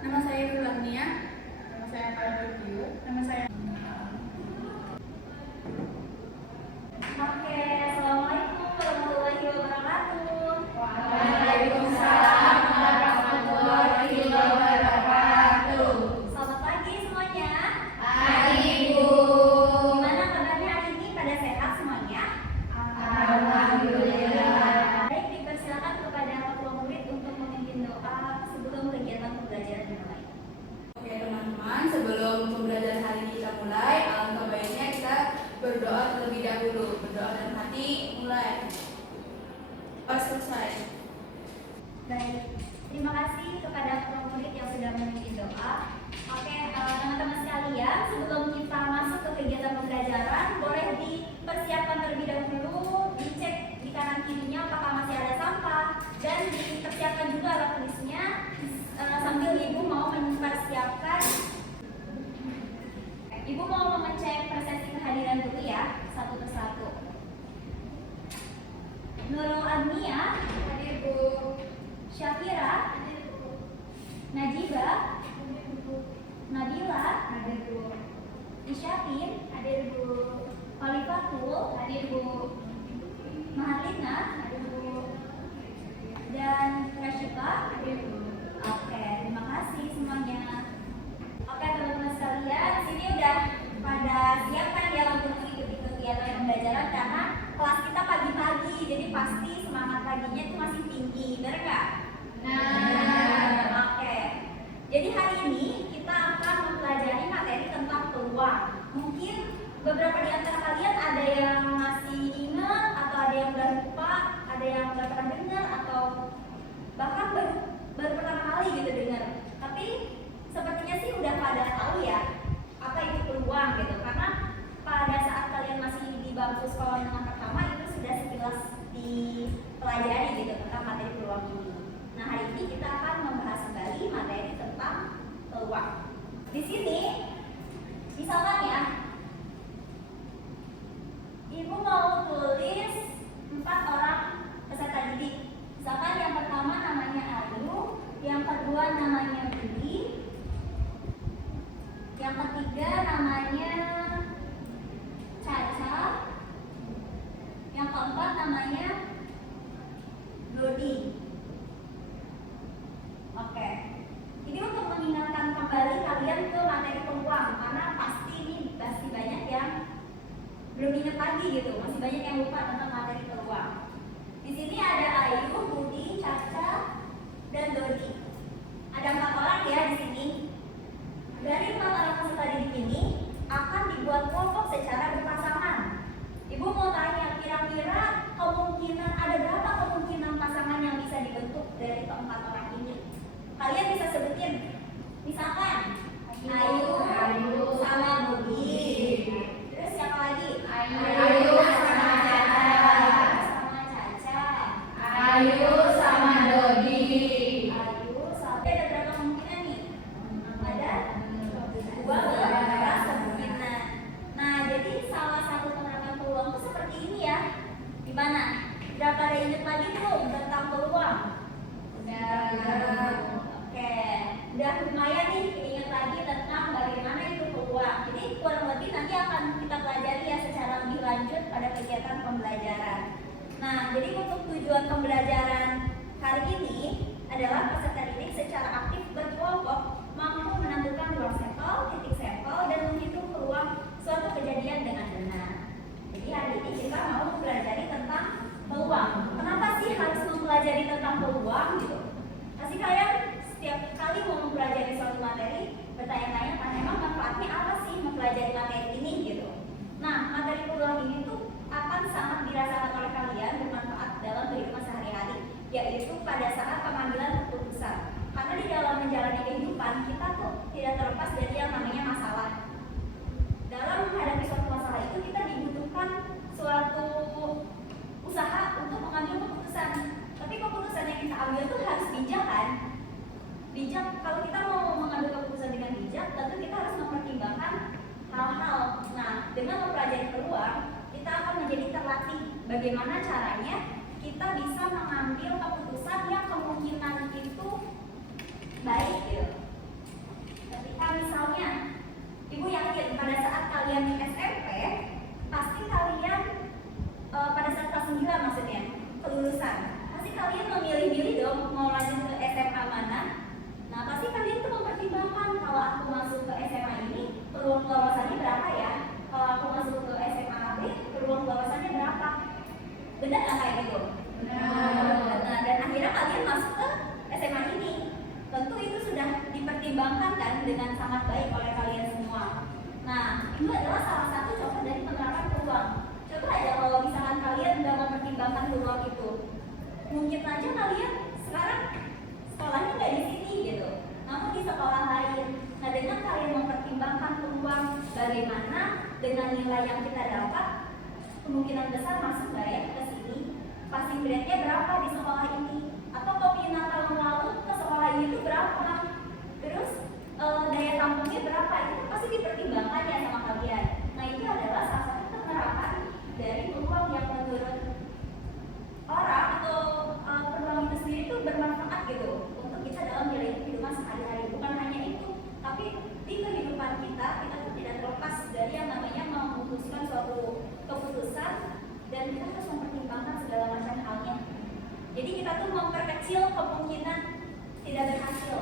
Nama saya Rulania. Nama saya Kalbio. Nama saya. Oke, assalamualaikum warahmatullahi wabarakatuh. Waalaikumsalam warahmatullahi wabarakatuh. Selamat pagi semuanya. Pagi, Bu. Gimana kabarnya hari ini? Pada sehat semuanya? Alhamdulillah. Baik, dipersilakan kepada ketua murid untuk memimpin doa sebelum kegiatan pembelajaran dimulai. Oke teman-teman, sebelum pembelajaran hari ini kita mulai, alangkah baiknya kita berdoa terlebih dahulu. Berdoa dalam hati, mulai. Pas selesai. Baik, terima kasih kepada ketua murid yang sudah memimpin doa. Oke, teman-teman sekalian, sebelum kita masuk ke kegiatan pembelajaran, boleh dipersiapkan terlebih dahulu, dicek di kanan kirinya apakah masih ada sampah, dan dipersiapkan juga alat tulisnya sambil ibu mau mempersiapkan. Ibu mau mengecek persepsi kehadiran dulu ya, satu persatu. Nurul Agnia, Hadir, Bu. Syafira, Najibah, Nabila, Hadir, Bu. Isyafin, Hadir, Bu. Khalifatul, Hadir, Bu. Mahalina, Hadir, Bu. dan Rashika. Hadir, Bu. Oke, terima kasih semuanya. Oke teman-teman sekalian, sini udah pada siap kan ya untuk mengikuti kegiatan pembelajaran karena kelas kita pagi-pagi, jadi pasti semangat paginya itu masih tinggi, benar nggak? Oke. Jadi hari ini kita akan mempelajari materi tentang peluang. Mungkin beberapa di antara kalian ada yang masih ingat atau ada yang udah lupa, ada yang udah pernah dengar atau bahkan baru pertama kali gitu dengar. Tapi sepertinya sih udah pada tahu ya apa itu peluang gitu. Karena pada saat kalian masih di bangku sekolah menengah pertama itu sudah sekilas dipelajari gitu tentang materi peluang ini. Nah, hari ini kita akan membahas kembali materi tentang peluang. Di sini, misalkan ya, ibu mau tulis 4 orang peserta didik. Misalkan yang pertama namanya Ayu, yang kedua namanya Budi, yang ketiga namanya Caca, yang keempat namanya Dodi. Oke, ini untuk mengingatkan kembali kalian ke materi peluang karena pasti ini pasti banyak yang belum ingat lagi gitu, masih banyak yang lupa tentang materi peluang. Di sini ada Ayu, Budi, Caca, dan Dodi. Ada 4 orang ya di sini. Dari 4 orang peserta didik ini akan dibuat kelompok secara berpasangan. Ibu mau tanya, kira-kira kemungkinan ada berapa kemungkinan pasangan yang bisa dibentuk dari keempat orang ini? Kalian bisa sebutin. Misalkan Ayu sama Budi. Terus siapa lagi? Ayu sama Caca. Sama Caca. Ayu sama Dodi. Ayu sama. Ada berapa kemungkinan nih? Ada 12 kemungkinan. Nah, jadi salah satu penerapan peluang itu seperti ini ya. Gimana? Udah pada ingat lagi belum tentang peluang? Udah. Oke, udah lumayan nih ingat lagi tentang bagaimana itu peluang. Jadi kurang lebih nanti akan kita pelajari ya secara lebih lanjut pada kegiatan pembelajaran. Nah, jadi untuk tujuan pembelajaran hari ini adalah peserta didik secara aktif berkelompok mampu menentukan ruang sampel, titik sampel, dan menghitung peluang suatu kejadian dengan benar. Jadi hari ini kita mau mempelajari tentang peluang. Kenapa sih harus mempelajari tentang peluang gitu? Pasti kalian setiap kali mau mempelajari suatu materi bertanya-tanya kan emang manfaatnya apa sih mempelajari materi ini gitu. Nah, materi peluang ini tuh akan sangat dirasakan oleh kalian bermanfaat dalam kehidupan sehari-hari, yaitu pada saat pengambilan keputusan. Karena di dalam menjalani kehidupan kita tuh tidak terlepas dari yang namanya masalah. Dalam menghadapi suatu masalah itu kita dibutuhkan suatu usaha untuk mengambil keputusan. Tapi keputusan yang kita ambil tuh harus bijak kan? Bijak, kalau kita mau mengambil keputusan dengan bijak, tentu kita harus mempertimbangkan hal-hal. Nah, dengan mempelajari peluang, kita akan menjadi terlatih bagaimana caranya kita bisa mengambil keputusan yang kemungkinan itu baik gitu. kalian memilih-milih dong mau lanjut ke SMA mana. Nah, pasti kalian tuh mempertimbangkan kalau aku masuk ke SMA ini peluang kelolosannya berapa ya? Kalau aku masuk ke SMA B, peluang kelolosannya berapa? Benar nggak kayak gitu? Benar. Nah, dan akhirnya kalian masuk ke SMA ini. Tentu itu sudah dipertimbangkan kan dengan sangat baik oleh kalian semua. Nah, itu adalah salah satu contoh dari penerapan peluang. Coba aja kalau misalkan kalian nggak mempertimbangkan peluang itu, mungkin aja kalian sekarang sekolahnya nggak di sini gitu, namun di sekolah lain. Nah, dengan kalian mempertimbangkan peluang bagaimana dengan nilai yang kita dapat, kemungkinan besar masuk nggak ya ke sini, passing grade-nya berapa di sekolah ini, atau peminat tahun lalu ke sekolah ini itu berapa, terus daya tampungnya berapa, itu pasti dipertimbangkan ya sama kalian. Nah, itu adalah salah satu penerapan dari peluang yang menurut orang atau peluang itu sendiri itu bermanfaat gitu untuk kita dalam menjalani kehidupan sehari-hari. Bukan hanya itu, tapi di kehidupan kita tuh tidak terlepas dari yang namanya memutuskan suatu keputusan dan kita harus mempertimbangkan segala macam halnya. Jadi kita tuh memperkecil kemungkinan tidak berhasil.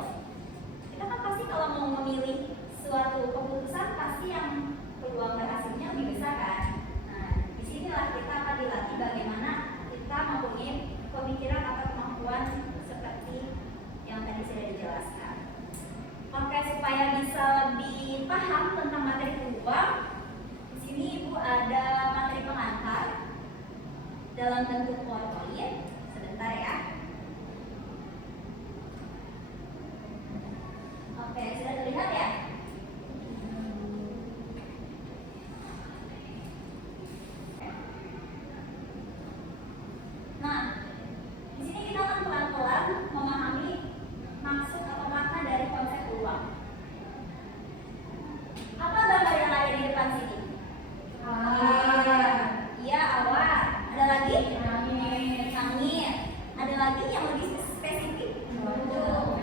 Kita kan pasti kalau mau memilih suatu keputusan pasti yang peluang berhasilnya lebih besar kan. Nah, disinilah kita akan dilatih bagaimana kita mempunyai pemikiran atau kemampuan seperti yang tadi sudah dijelaskan. Oke, supaya bisa lebih paham tentang materi peluang, di sini Ibu ada materi pengantar dalam bentuk PowerPoint. Sebentar ya. Oke, sudah terlihat ya? Nah, di sini kita akan pelan-pelan memahami maksud atau makna dari konsep peluang. Apa gambar yang ada di depan sini? Iya, awan. Ada lagi? Langit. Ada lagi yang lebih spesifik? Mendung.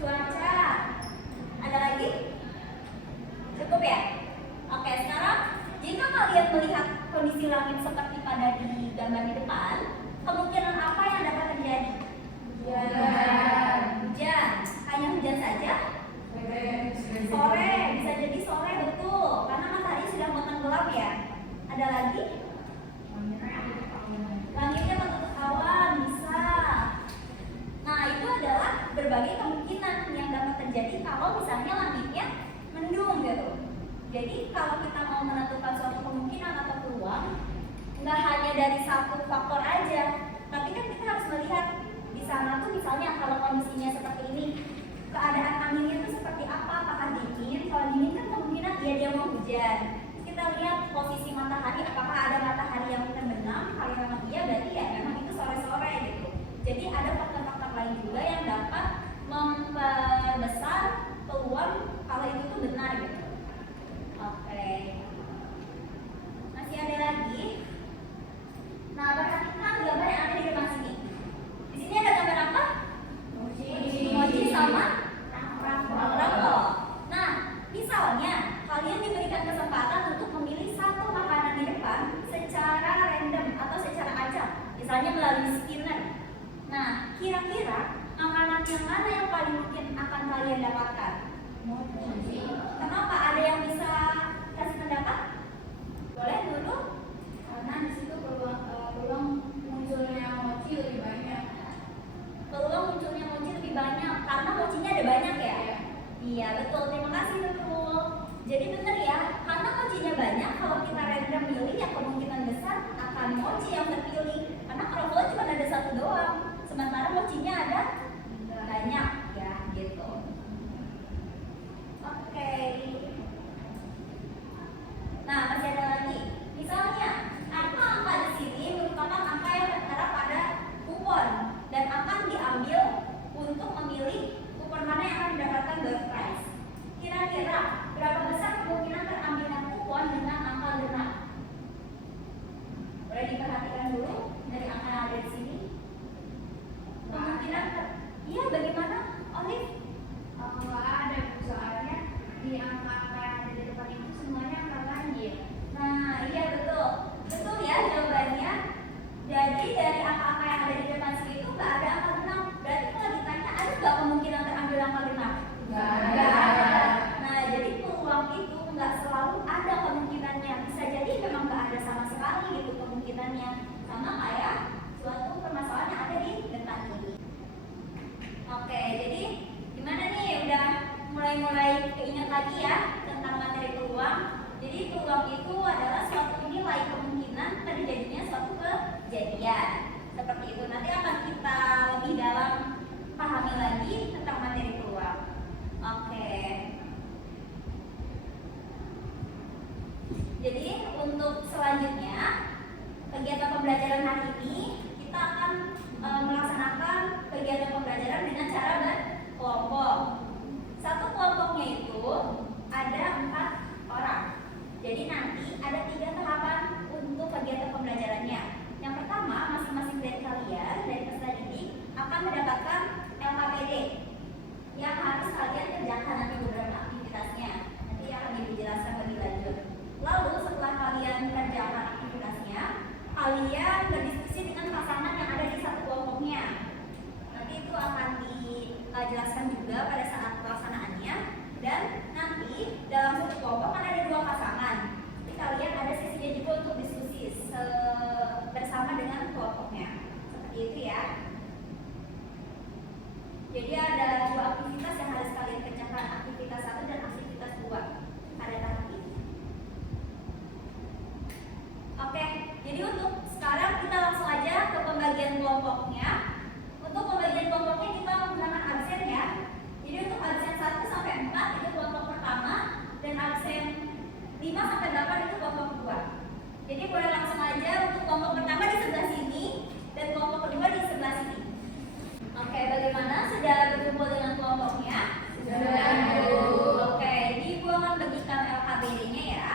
Cuaca. Ada lagi? Cukup ya? Oke, sekarang jika kalian melihat kondisi langit seperti pada di gambar di depan, kemungkinan apa yang dapat terjadi? Hujan. Hanya hujan saja? Sore, bisa jadi sore, betul. Karena matahari sudah mau tenggelam ya. Ada lagi? Langitnya tertutup awan, bisa. Nah, itu adalah berbagai kemungkinan yang dapat terjadi kalau misalnya langitnya mendung gitu. Jadi kalau kita mau menentukan suatu kemungkinan atau peluang, nggak hanya dari satu faktor aja, tapi kan kita harus melihat di sana tuh misalnya kalau kondisinya seperti ini, keadaan anginnya tuh seperti apa, apakah dingin? Kalau dingin kan kemungkinan dia mau hujan. Kita lihat posisi matahari, apakah ada matahari yang terbenam? Kalau memang iya, berarti ya memang itu sore-sore gitu. Jadi ada faktor-faktor lain juga yang dapat memperbesar peluang kalau itu tuh benar gitu. Oke. Masih ada lagi? Nah, perhatikan gambar yang ada di depan sini. Di sini ada gambar apa? Mochi sama rangkong. Nah, misalnya kalian diberikan kesempatan untuk memilih satu makanan di depan secara random atau secara acak, misalnya melalui scanner. Nah, kira-kira makanan yang mana yang paling mungkin akan kalian dapatkan? Mochi. Kenapa? Ada yang bisa kasih pendapat? Boleh dulu? Karena di situ peluang munculnya mochi lebih banyak. Peluang munculnya mochi lebih banyak karena mochinya ada banyak ya? Iya, betul. Terima kasih, betul. Jadi benar ya, karena mochinya banyak, kalau kita random milih ya kemungkinan besar akan mochi yang terpilih. Karena kalau cuma ada satu doang, sementara mochinya ada banyak ya gitu. Oke. Nah, masih ada lagi. Misalnya, angka di sini merupakan angka yang tertera pada kupon dan akan diambil untuk memilih kupon mana yang akan mendapatkan door prize. Kira-kira berapa besar kemungkinan terambilnya kupon dengan angka genap? Boleh diperhatikan dulu dari angka yang ada di sini. Kemungkinan iya, bagaimana, Olive? Nggak ada, soalnya di angka-angka yang ada di depan itu semuanya angka ganjil. Nah, iya betul. Betul ya jawabannya. Jadi dari angka-angka yang ada di Jadi ada dua aktivitas yang harus kalian kerjakan, aktivitas 1 dan aktivitas 2 pada tahap ini. Oke, jadi untuk sekarang kita langsung aja ke pembagian kelompoknya. Untuk pembagian kelompoknya kita menggunakan absen ya. Jadi untuk absen 1 sampai 4 itu kelompok pertama, dan absen 5 sampai 8 itu kelompok kedua. Jadi boleh langsung aja untuk kelompok pertama di sebelah sini dan kelompok kedua di sebelah sini. Oke, bagaimana? Sudah berkumpul dengan kelompoknya? Sudah. Oke, Ibu akan bagikan LKBD-nya ya.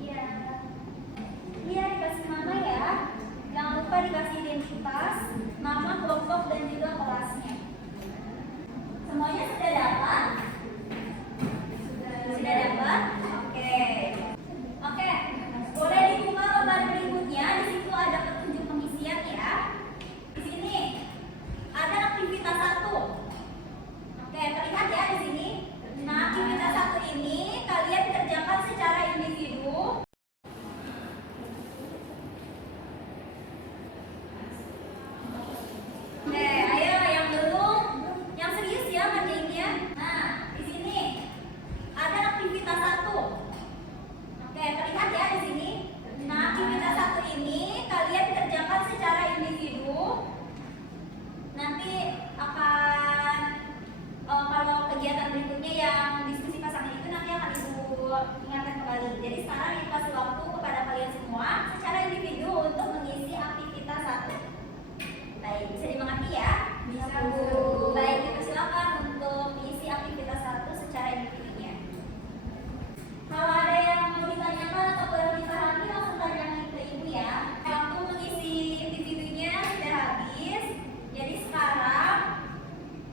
Iya. Iya, dikasih nama ya. Jangan lupa dikasih identitas, nama kelompok dan juga kelasnya. Semuanya sudah dapat? Sudah dapat? Oke. Oke. Boleh dibuka lembar berikutnya. Di situ ada petunjuk pengisian ya. Di sini ada aktivitas 1. Oke, terlihat ya di sini. Nah, aktivitas 1 ini kalian kerjakan secara individu. Oke, ayo yang belum, yang serius ya ngerjainnya. Nah, di sini ada aktivitas 1. Oke, terlihat ya di sini. Nah, aktivitas 1 ini kalian kerjakan secara individu. Nanti akan kalau kegiatan berikutnya yang diskusi pasangan itu nanti akan Ibu ingatkan kembali. Jadi sekarang Ibu kasih waktu kepada kalian semua secara individu untuk mengisi aktivitas 1. Baik, bisa dimengerti ya? Bisa, Bu. Baik, dipersilakan untuk mengisi aktivitas 1 secara individunya. Kalau ada yang mau ditanyakan atau kurang dipahami, langsung tanyakan ke Ibu ya. Waktu mengisi individunya sudah habis. Jadi sekarang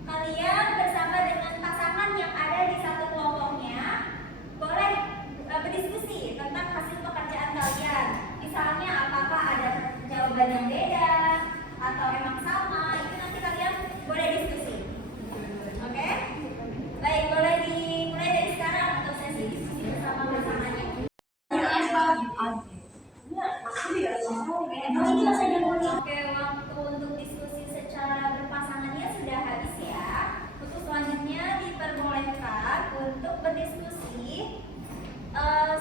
kalian bersama dengan pasangan yang ada di satu kelompoknya boleh berdiskusi tentang hasil pekerjaan kalian. Misalnya apakah ada jawaban yang beda atau emang sama, itu nanti kalian boleh diskusi. Oke? Baik, boleh dimulai dari sekarang untuk sesi diskusi bersama pasangannya. Oke, waktu untuk diskusi secara berpasangannya sudah habis ya. Untuk selanjutnya diperbolehkan untuk berdiskusi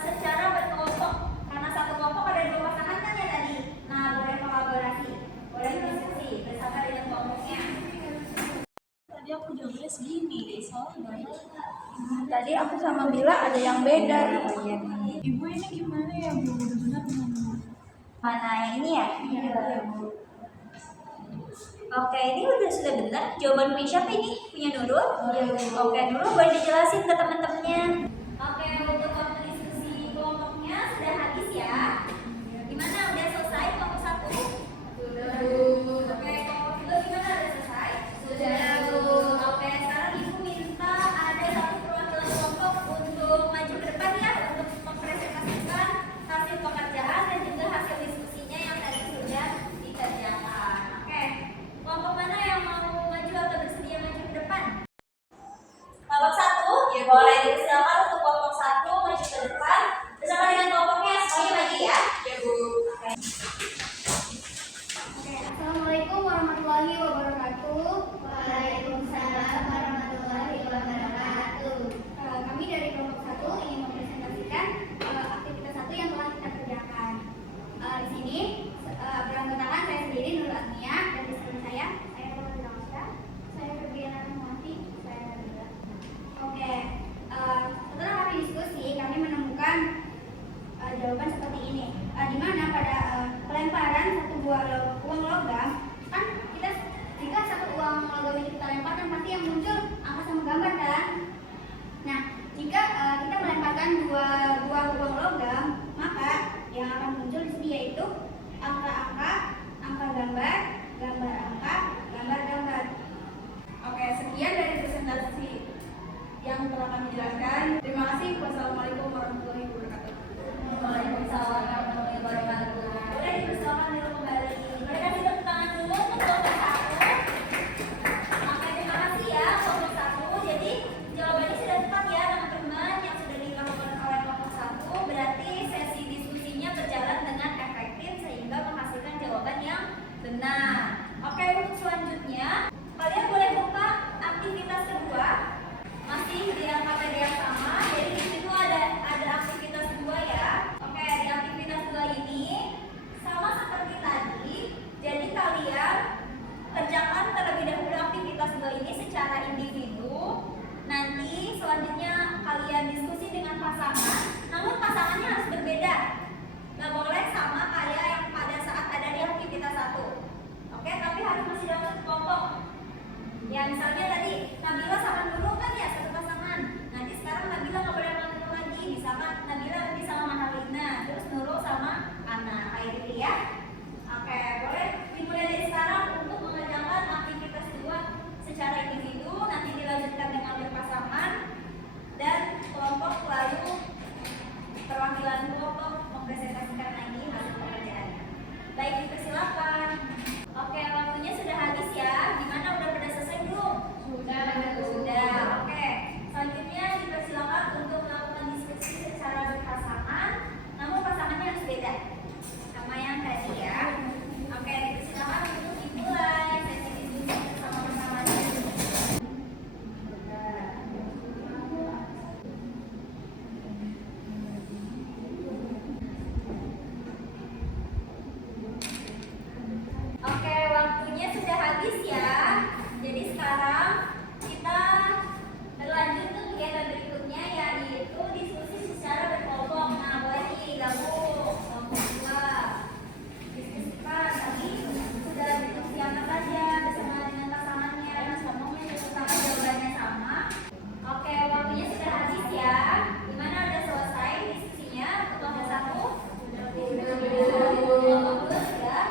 secara berkelompok. Karena satu kelompok ada 2 pasangan kan ya tadi. Nah, boleh kolaborasi, boleh berdiskusi bersama dengan kelompoknya. Tadi aku jawabnya segini deh, soalnya tadi aku sama Bila ada yang beda. Ibu ini gimana ya, Bu? Benar Mana yang ini ya? Iya, Bu. Oke, ini sudah benar. Jawaban punya siapa ini? Punya Nurul? Oke, Nurul boleh dijelasin ke teman-temannya. Oke, untuk waktu diskusi kelompoknya sudah habis ya. Gimana? Udah selesai kelompok 1? Sudah, Oke, kelompok 2 gimana? Udah selesai? Sudah, Bu. Oke, sekarang Ibu minta ada satu perwakilan kelompok untuk maju ke depan ya, untuk mempresentasikan hasil pekerjaan dan juga hasil diskusinya yang tadi sudah dikerjakan. Oke, kelompok mana yang mau maju atau bersedia maju ke depan? Kelompok 1, ya boleh dipersilakan untuk kelompok 1 maju ke depan bersama dengan kelompoknya, semuanya maju ya. Ya, Bu. Oke, Assalamualaikum warahmatullahi wabarakatuh. Waalaikumsalam warahmatullahi wabarakatuh. Kami dari kelompok 1 ingin mempresentasikan aktivitas 1 yang telah kita kerjakan. Di sini beranggotakan saya sendiri Nurul Agnia, dan di sebelah saya Nurul Dinamska, saya Febriana Rahmawati, saya Nabila. Oke, setelah kami diskusi, kami menemukan jawaban seperti ini, di mana pada pelemparan satu buah uang logam, kan kita jika satu uang logam itu kita lemparkan pasti yang muncul angka sama gambar kan. Nah, jika kita melemparkan 2 buah uang logam, maka yang akan muncul di sini yaitu angka-angka, angka gambar, gambar angka, gambar gambar. Oke, sekian dari presentasi yang telah kami jelaskan. Terima kasih. Wassalamualaikum warahmatullahi wabarakatuh. Waalaikumsalam warahmatullahi wabarakatuh. Boleh dipersilakan dulu kembali. Boleh kasih tepuk tangan dulu untuk kelompok 1. Oke, terima kasih ya kelompok 1. Jadi jawabannya sudah tepat ya. Oke, boleh dimulai dari sekarang untuk mengerjakan aktivitas 2 secara individu, nanti dilanjutkan dengan berpasangan dan kelompok, lalu perwakilan kelompok mempresentasikan lagi hasil pekerjaannya. Baik, dipersilakan. Oke, waktunya sudah habis ya. Gimana, udah pada selesai belum? Sudah. Oke. Selanjutnya dipersilakan untuk melakukan diskusi secara berpasangan, namun pasangannya harus beda sama yang tadi ya. Oke, dipersilakan untuk dimulai sesi diskusi bersama-sama. Oke, waktunya sudah habis ya. Jadi sekarang kita berlanjut ke kegiatan berikutnya, yaitu diskusi secara berkelompok. Nah, boleh digabung kelompok 2. Diskusikan tadi sudah diskusi apa saja bersama dengan pasangannya, ngomongnya sama, jawabannya sama. Oke, waktunya sudah habis ya. Gimana, udah selesai diskusinya? Kelompok 1? Kelompok 2 sudah?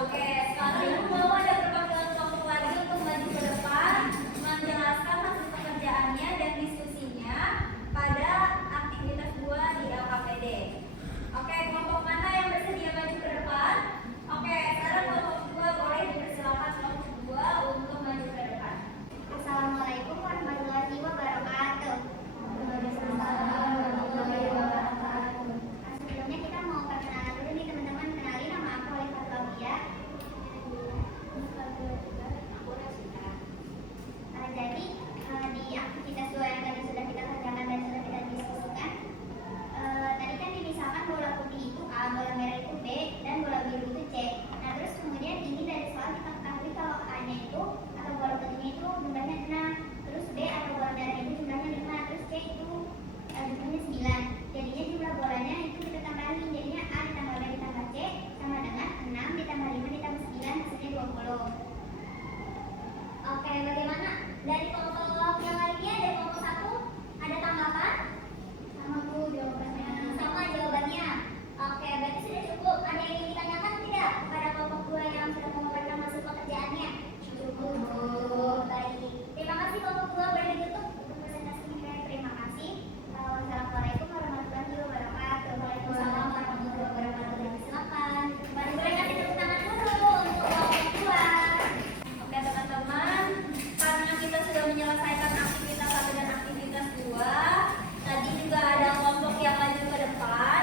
Oke, sekarang ibu mau ada perwakilan kelompok lagi untuk maju ke depan, menjelaskan hasil pekerjaannya dan diskusinya pada aktivitas 2 di LKPD. Oke, kelompok mana yang bersedia maju ke depan? Oke, sekarang kelompok 2 boleh dipersilakan kelompok 2 untuk maju ke depan. Assalamualaikum warahmatullahi wabarakatuh. Sebelumnya kita mau perkenalan dulu nih teman-teman. Kenalin, nama aku Olivia Flavia. Jadi di aktivitas 2 yang tadi sudah kita kerjakan dan sudah kita diskusikan, tadi kan dipisahkan bola putih itu A, bola merah itu B, dan bola biru itu C. Nah, terus kemudian ini dari soal kita ketahui kalau A-nya itu atau bola putihnya itu jumlahnya 6, terus B atau bola merah itu jumlahnya 5, terus C itu jumlahnya 9. Jadinya jumlah bolanya itu kita tambahin, jadinya A ditambah B ditambah C sama dengan 6 ditambah 5 ditambah 9 hasilnya 20. Oke, bagaimana? Dari kelompok yang lainnya, dari kelompok 1 ada tanggapan? Sama Bu jawabannya. Sama jawabannya. Oke, berarti sudah cukup. Ada yang ingin ditanyakan tidak pada kelompok 2 yang sudah mengumpulkan hasil pekerjaannya? Cukup. Baik. Terima kasih kelompok 2, boleh ditutup untuk presentasinya. Terima kasih. Wassalamualaikum warahmatullahi wabarakatuh. Waalaikumsalam warahmatullahi wabarakatuh. Silakan. Boleh kasih tepuk tangan dulu untuk kelompok 2. Oke, teman-teman, karena kita sudah menyelesaikan aktivitas 1 dan aktivitas 2, tadi juga ada kelompok yang maju ke depan.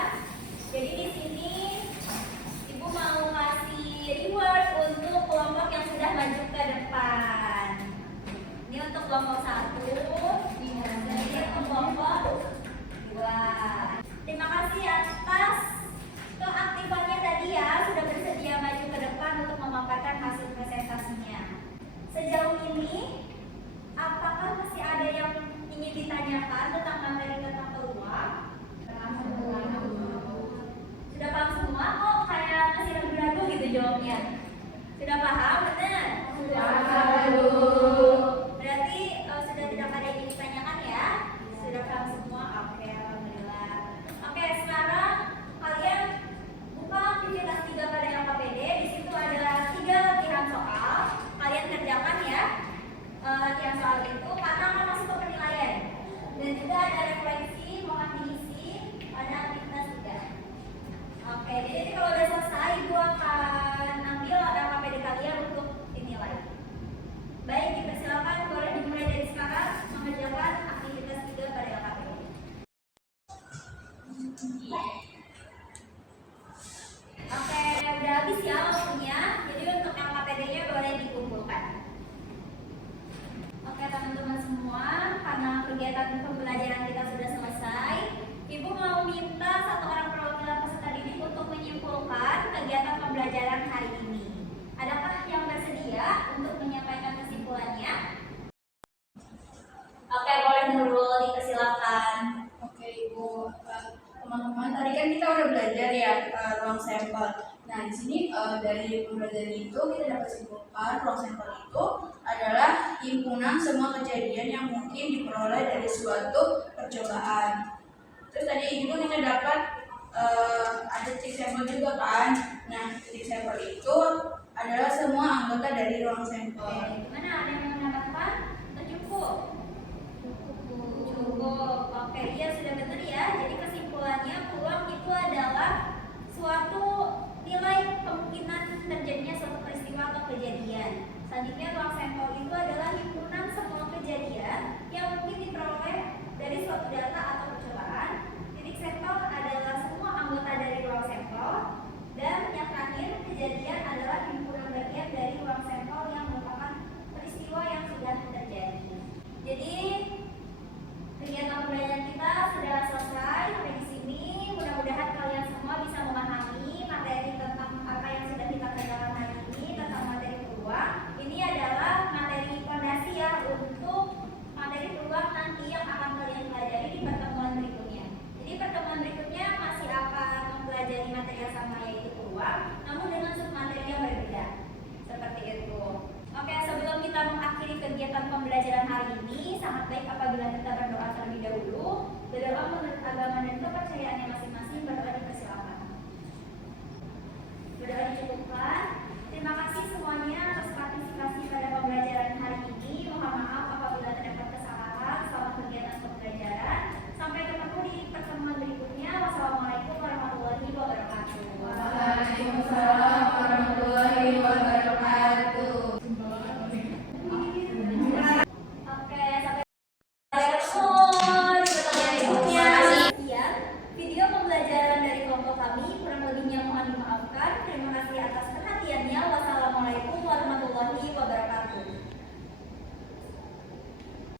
Jadi di sini Ibu mau kasih reward untuk kelompok yang sudah maju ke depan. Ini untuk kelompok 1, ini untuk kelompok 2. Terima kasih atas keaktifannya tadi ya, sudah bersedia maju ke depan untuk memaparkan hasil presentasinya. Sejauh ini, apakah masih ada yang ingin ditanyakan tentang materi tentang peluang? Sudah paham semua? Kok kayak masih ragu-ragu gitu jawabnya? Sudah paham? Benar? Sudah paham. Berarti sudah tidak ada yang ingin ditanyakan ya? Sudah paham semua? Oke, alhamdulillah. Oke, sekarang kalian buka aktivitas 3 pada LKPD. Di situ ada 3 latihan soal. Kalian kerjakan ya latihan soal itu karena akan masuk ke penilaian. Dan juga ada refleksi mohon diisi pada aktivitas 3. Oke, jadi kalau udah selesai Ibu akan ambil LKPD kalian untuk dinilai. Baik, dipersilakan boleh dimulai dari sekarang mengerjakan aktivitas 3 pada LKPD. Oke, udah habis ya waktunya. Jadi untuk LKPD-nya boleh dikumpulkan. Oke teman-teman semua, karena kegiatan pembelajaran kita sudah selesai, Ibu mau minta 1 orang perwakilan peserta didik untuk menyimpulkan kegiatan pembelajaran hari ini. Adakah yang bersedia untuk menyampaikan kesimpulannya? Oke, boleh Nurul, dipersilakan. Oke Ibu, teman-teman tadi kan kita udah belajar ya ruang sampel. Nah di sini dari pembelajaran itu kita dapat simpulkan ruang sampel itu adalah himpunan semua kejadian yang mungkin diperoleh dari suatu percobaan. Terus tadi juga kita dapat ada titik sampel juga kan. Nah, titik sampel itu adalah semua anggota dari ruang sampel. Oke, gimana ada yang